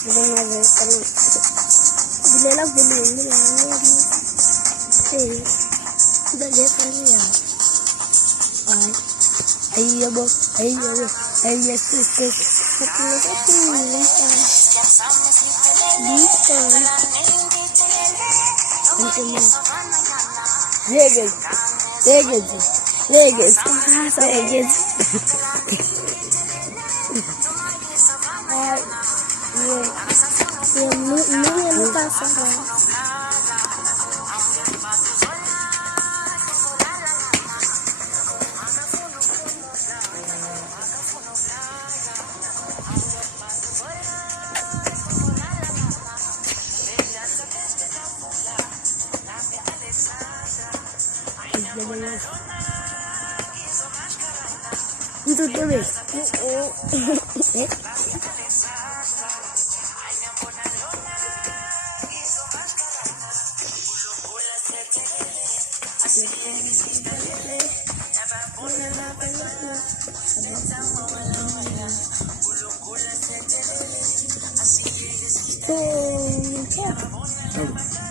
Dilela volume la udah lihat kan ya. Ayo bo, ayo sis. Leges. Yang pasa. Itu tuh tuh